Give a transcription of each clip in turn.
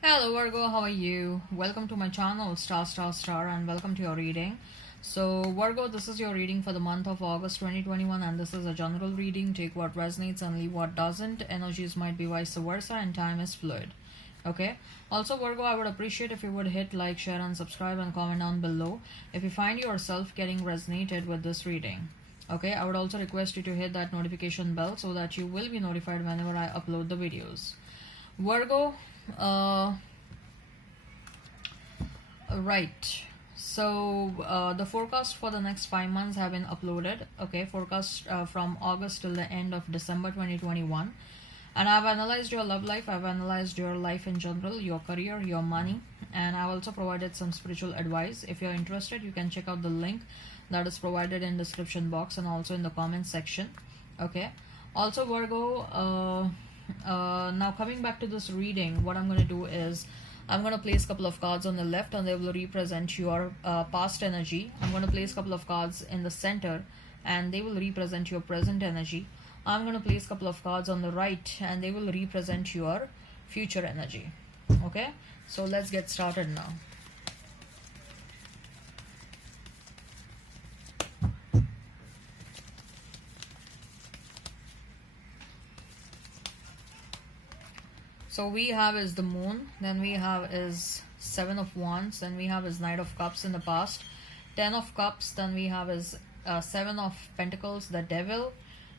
Hello Virgo, how are you? Welcome to my channel Star and welcome to your reading. So Virgo, this is your reading for the month of August 2021 and this is a general reading. Take what resonates and leave what doesn't. Energies might be vice versa and time is fluid. Okay. Also Virgo, I would appreciate if you would hit like, share and subscribe and comment down below if you find yourself getting resonated with this reading. Okay, I would also request you to hit that notification bell so that you will be notified whenever I upload the videos. Virgo, uh, right. So the forecast for the next 5 months have been uploaded. Okay, forecast from August till the end of December 2021. And I've analyzed your love life, I've analyzed your life in general, your career, your money, and I've also provided some spiritual advice. If you're interested, you can check out the link that is provided in description box and also in the comment section. Okay. Also Virgo, now coming back to this reading, what I'm going to do is I'm going to place a couple of cards on the left and they will represent your past energy. I'm going to place a couple of cards in the center and they will represent your present energy. I'm going to place a couple of cards on the right and they will represent your future energy. Okay, so let's get started now. So we have is the moon, then we have is 7 of Wands, then we have is Knight of Cups in the past, 10 of Cups, then we have is 7 of Pentacles, the Devil,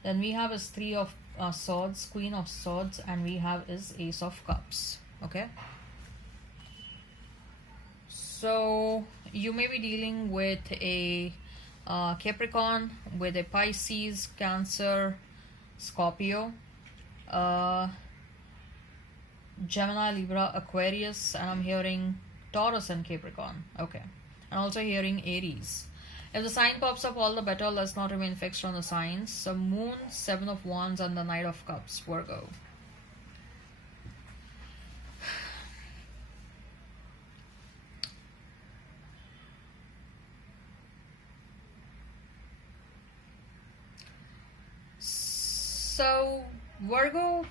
then we have is 3 of Swords, Queen of Swords, and we have is Ace of Cups. Okay, so you may be dealing with a Capricorn, with a Pisces, Cancer, Scorpio, uh, Gemini, Libra, Aquarius, and I'm hearing Taurus and Capricorn. Okay. And also hearing Aries. If the sign pops up, all the better. Let's not remain fixed on the signs. So Moon, 7 of Wands, and the Knight of Cups, Virgo. So Virgo,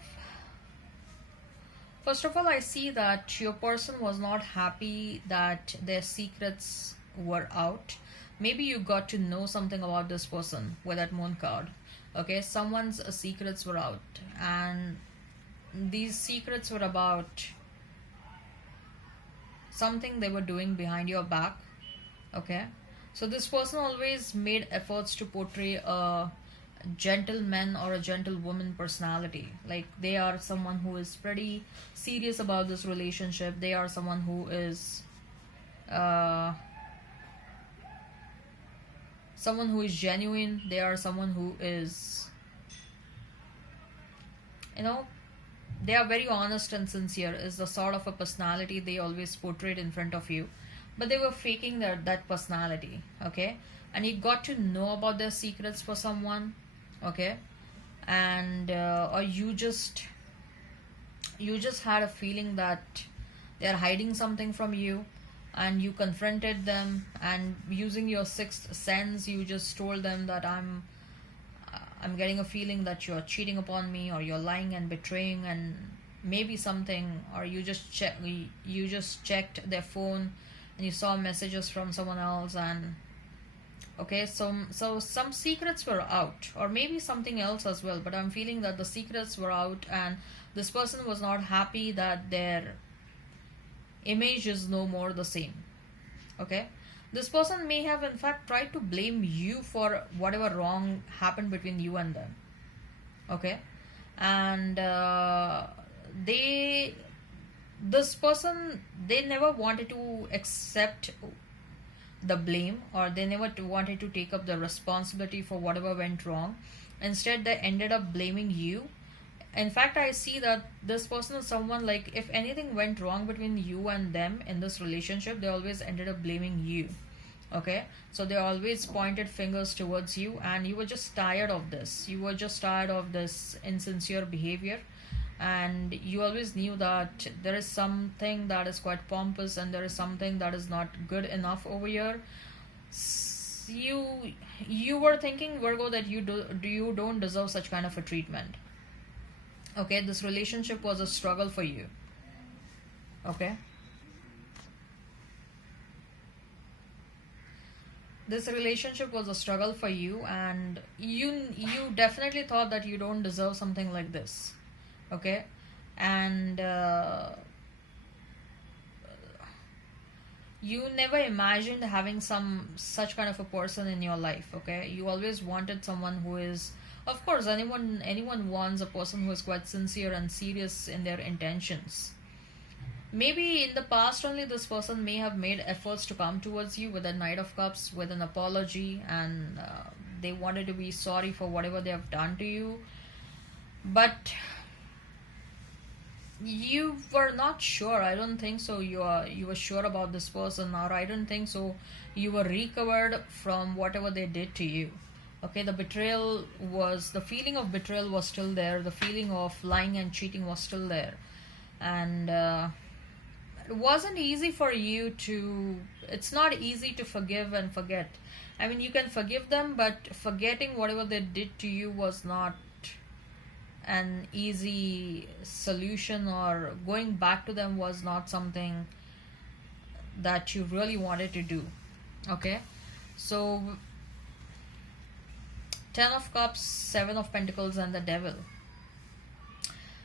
first of all, I see that your person was not happy that their secrets were out. Maybe you got to know something about this person with that moon card. Okay, someone's secrets were out, and these secrets were about something they were doing behind your back. Okay, so this person always made efforts to portray a gentleman or a gentlewoman personality. Like they are someone who is pretty serious about this relationship. They are someone who is uh, genuine. They are someone who is, you know, they are very honest and sincere, is the sort of a personality they always portrayed in front of you, but they were faking that personality. Okay, and you got to know about their secrets for someone. Okay, and or you just had a feeling that they're hiding something from you, and you confronted them, and using your sixth sense you just told them that I'm getting a feeling that you're cheating upon me, or you're lying and betraying, and maybe something, or you just checked their phone and you saw messages from someone else. And okay, so some secrets were out, or maybe something else as well, but I'm feeling that the secrets were out and this person was not happy that their image is no more the same. Okay, this person may have in fact tried to blame you for whatever wrong happened between you and them. Okay, and they this person, they never wanted to accept the blame, or they never wanted to take up the responsibility for whatever went wrong. Instead they ended up blaming you. In fact, I see that this person is someone, like, if anything went wrong between you and them in this relationship, they always ended up blaming you. Okay, so they always pointed fingers towards you, and you were just tired of this. You were just tired of this insincere behavior, and you always knew that there is something that is quite pompous and there is something that is not good enough over here. You were thinking, Virgo, that you don't deserve such kind of a treatment. Okay, this relationship was a struggle for you. Okay, this relationship was a struggle for you, and you definitely thought that you don't deserve something like this. Okay, and you never imagined having some such kind of a person in your life. Okay, you always wanted someone who is, of course, anyone wants a person who is quite sincere and serious in their intentions. Maybe in the past only this person may have made efforts to come towards you with a Knight of Cups, with an apology, and they wanted to be sorry for whatever they have done to you. But you were not sure. I don't think so. You were sure about this person, or I don't think so. You were recovered from whatever they did to you. Okay, the feeling of betrayal was still there. The feeling of lying and cheating was still there, and it wasn't easy for you to. It's not easy to forgive and forget. I mean, you can forgive them, but forgetting whatever they did to you was not an easy solution, or going back to them was not something that you really wanted to do. Okay, so 10 of Cups, 7 of Pentacles, and the Devil.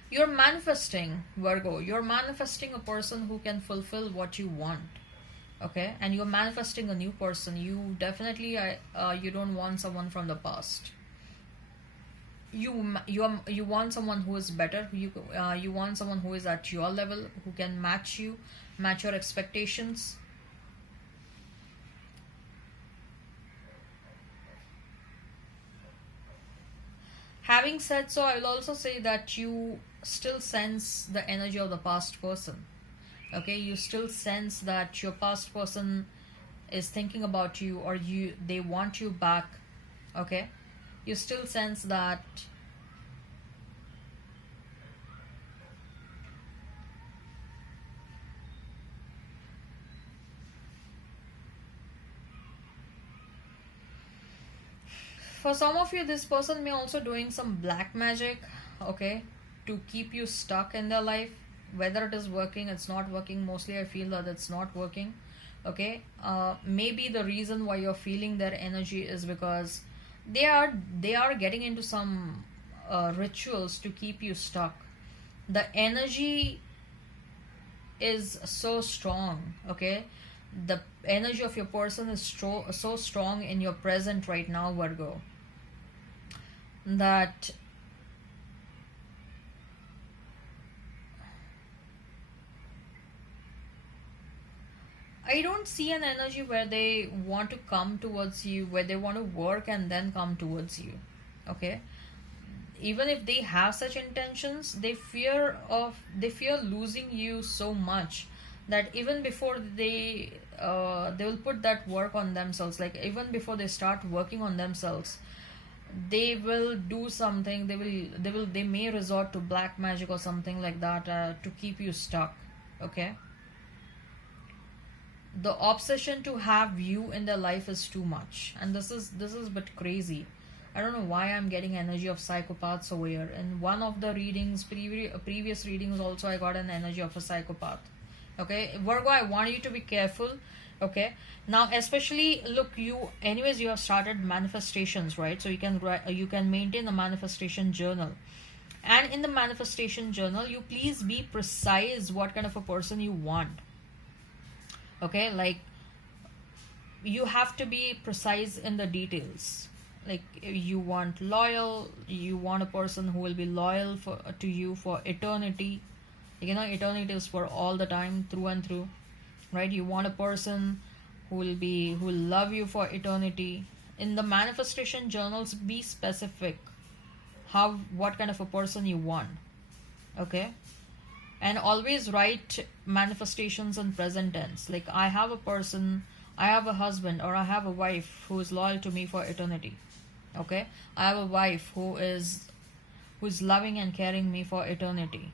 You're manifesting, Virgo. You're manifesting a person who can fulfill what you want. Okay, and you're manifesting a new person. You definitely you don't want someone from the past. You want someone who is better. You want someone who is at your level, who can match you, match your expectations. Having said so, I will also say that you still sense the energy of the past person. Okay, you still sense that your past person is thinking about you, or they want you back. Okay, you still sense that. For some of you, this person may also doing some black magic, okay, to keep you stuck in their life. Whether it is working, it's not working. Mostly I feel that it's not working. Okay, maybe the reason why you're feeling their energy is because they are getting into some rituals to keep you stuck. The energy is so strong. Okay, the energy of your person is so strong in your present right now, Virgo, that I don't see an energy where they want to come towards you, where they want to work and then come towards you. Okay, even if they have such intentions, they fear losing you so much that even before they will put that work on themselves. Like, even before they start working on themselves, they will do something. They may resort to black magic or something like that, to keep you stuck. Okay, the obsession to have you in their life is too much, and this is a bit crazy. I don't know why I'm getting energy of psychopaths over here. In one of the readings, previous readings also, I got an energy of a psychopath. Okay, Virgo, I want you to be careful. Okay, now especially look, you have started manifestations, right? So you can maintain a manifestation journal, and in the manifestation journal, you please be precise what kind of a person you want. Okay, like, you have to be precise in the details. Like, you want loyal, you want a person who will be loyal to you for eternity. Eternity is for all the time, through and through, right? You want a person who will love you for eternity. In the manifestation journals, be specific what kind of a person you want. Okay, and always write manifestations in present tense. Like, I have a person, I have a husband, or I have a wife who is loyal to me for eternity. Okay, I have a wife who is loving and caring me for eternity.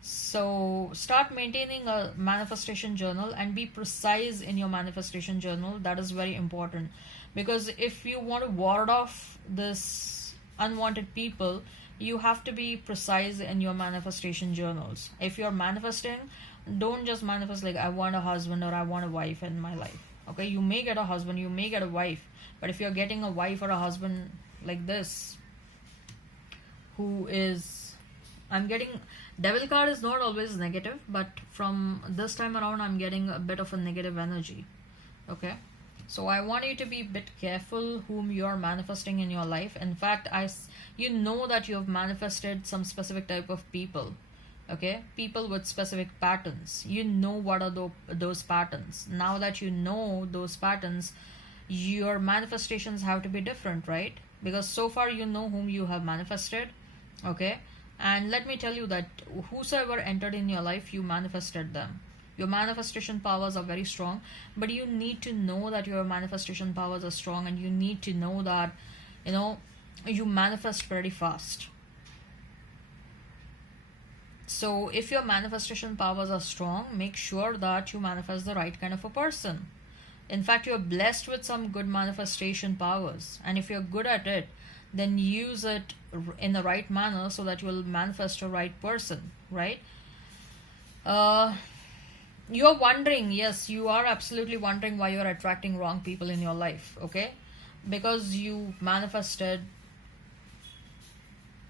So start maintaining a manifestation journal and be precise in your manifestation journal. That is very important, because if you want to ward off this unwanted people, you have to be precise in your manifestation journals. If you're manifesting, don't just manifest like I want a husband or I want a wife in my life. Okay, you may get a husband, you may get a wife, but if you're getting a wife or a husband like this, who is, I'm getting, devil card is not always negative, but from this time around I'm getting a bit of a negative energy. Okay, so I want you to be a bit careful whom you're manifesting in your life. In fact, you know that you have manifested some specific type of people. Okay, people with specific patterns. You know what are those patterns. Now that you know those patterns, your manifestations have to be different, right? Because so far you know whom you have manifested. Okay, and let me tell you that whosoever entered in your life, you manifested them. Your manifestation powers are very strong, but you need to know that your manifestation powers are strong, and you need to know that, you know, you manifest very fast. So if your manifestation powers are strong, make sure that you manifest the right kind of a person. In fact, you're blessed with some good manifestation powers, and if you're good at it, then use it in the right manner so that you will manifest a right person, right? You're wondering, yes, you are absolutely wondering why you're attracting wrong people in your life. Okay, because you manifested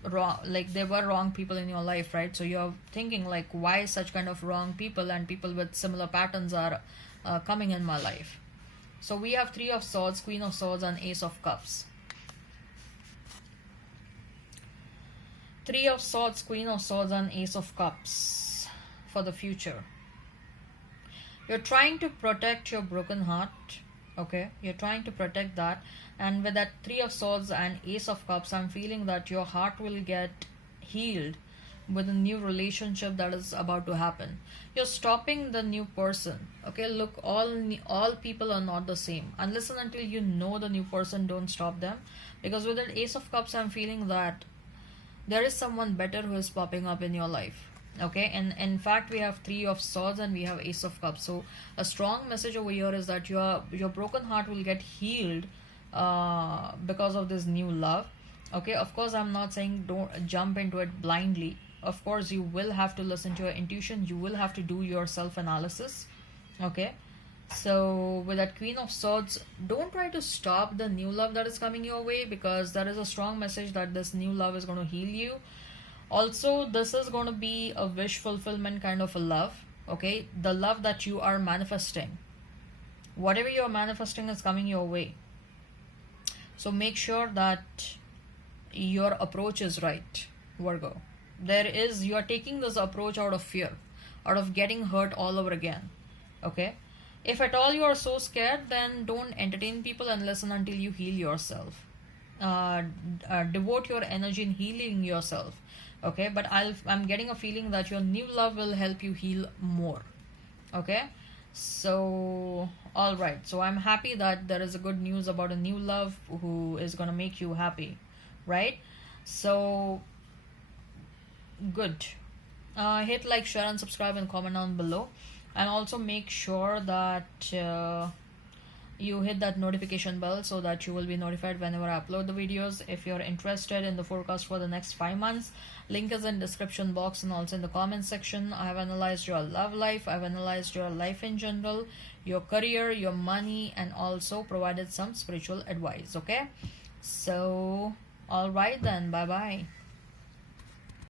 wrong, like there were wrong people in your life, right? So you're thinking like, why such kind of wrong people and people with similar patterns are coming in my life. So we have Three of Swords, Queen of Swords, and Ace of Cups. Three of Swords, Queen of Swords, and Ace of Cups for the future. You're trying to protect your broken heart. Okay, you're trying to protect that, and with that Three of Swords and Ace of Cups, I'm feeling that your heart will get healed with a new relationship that is about to happen. You're stopping the new person. Okay, look, all people are not the same. Unless and until you know the new person, don't stop them. Because with that Ace of Cups, I'm feeling that there is someone better who is popping up in your life. Okay, and in fact we have Three of Swords and we have Ace of Cups. So a strong message over here is that your broken heart will get healed because of this new love. Okay, of course I'm not saying don't jump into it blindly. Of course you will have to listen to your intuition, you will have to do your self-analysis. Okay, so with that Queen of Swords, don't try to stop the new love that is coming your way, because there is a strong message that this new love is going to heal you. Also, this is going to be a wish fulfillment kind of a love. Okay, the love that you are manifesting, whatever you're manifesting is coming your way. So make sure that your approach is right, Virgo. You are taking this approach out of fear, out of getting hurt all over again. Okay, if at all you are so scared, then don't entertain people unless and until you heal yourself. Devote your energy in healing yourself. Okay, but I'm getting a feeling that your new love will help you heal more. Okay, so all right, so I'm happy that there is a good news about a new love who is gonna make you happy, right? So good. Hit like, share, and subscribe, and comment down below, and also make sure that you hit that notification bell so that you will be notified whenever I upload the videos. If you're interested in the forecast for the next 5 months, link is in description box and also in the comment section. I have analyzed your love life, I've analyzed your life in general, your career, your money, and also provided some spiritual advice. Okay, so all right then, bye bye.